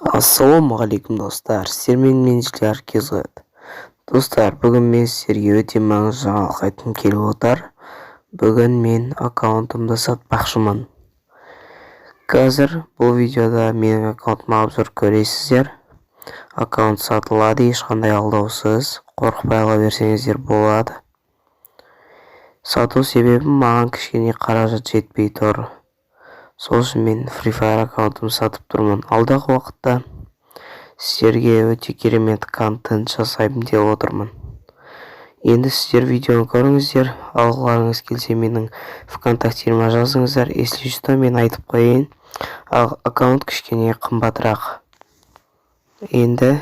Ассалаумағалейкум достар, сіздермен мен Жігер Кезғат. Достар, бүгін мен сіздерге өте маңызды жаңалық айтқым келіп отыр. Бүгін мен аккаунтымды сатпақшымын. Қазір бұл видеода менің аккаунтыма обзор көресіздер. Аккаунт сатылады, ешқандай алдаусыз, қорықпай ала берсеңіздер болады. Сату себебім маған кішкене қаражат жетпей тұр. Сол үшін мен Фри Фаер аккаунтымды сатып тұрмын. Алдағы уақытта сіздерге өте керемет контент жасаймын деп отырмын. Енді сіздер видеоны көріңіздер, алғыларыңыз келсе менің ВКонтактеме жазыңыздар. Если что, мен айтып қояйын, аккаунт кішкене қымбатырақ. Енді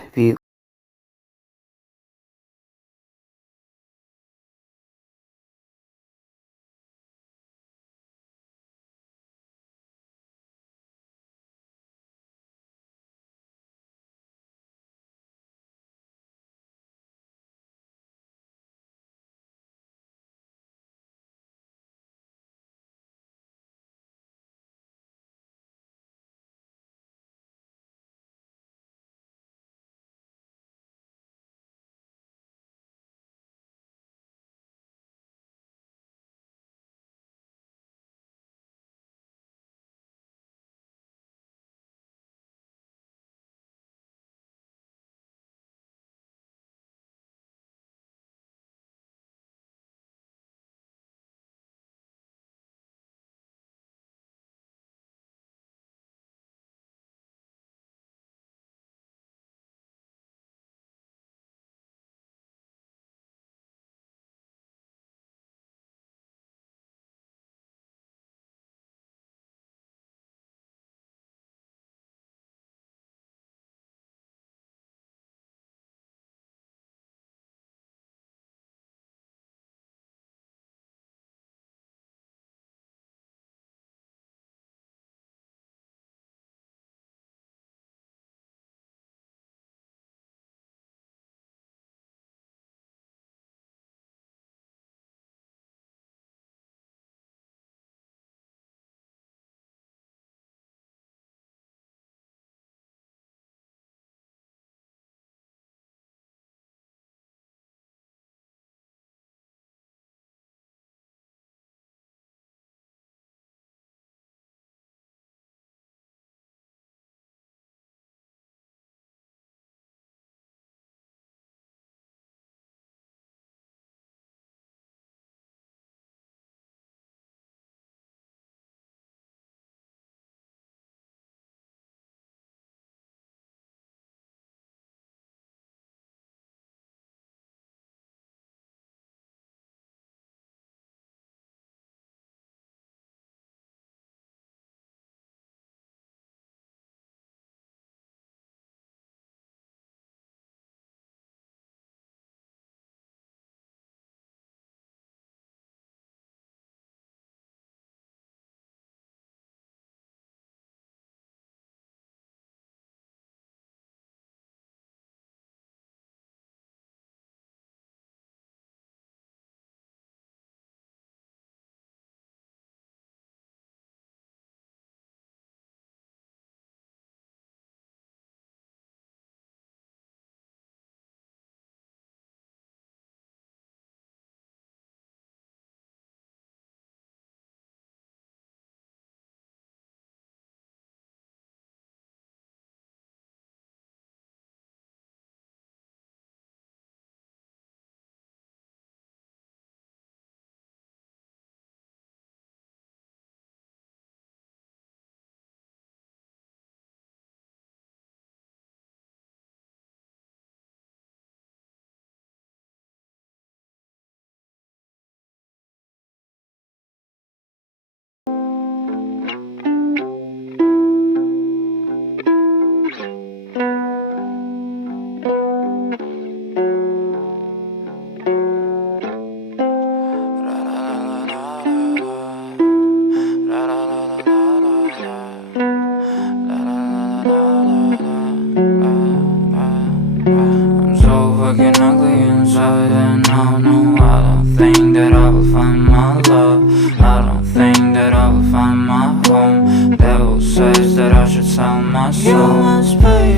You must pay,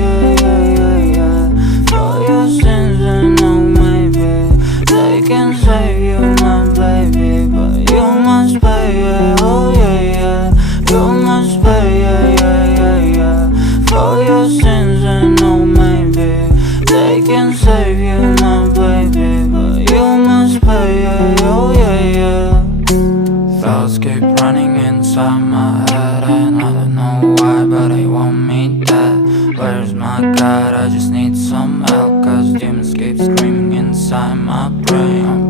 for your sins, and oh maybe they can save you, my baby, but you must pay, oh yeah. You must pay, for your sins, and oh maybe they can save you, my baby, but you must pay, oh yeah. Thoughts keep running inside my head, and I don't know why, but they want me dead. Where's my God? I just need some help, cause demons keep screaming inside my brain.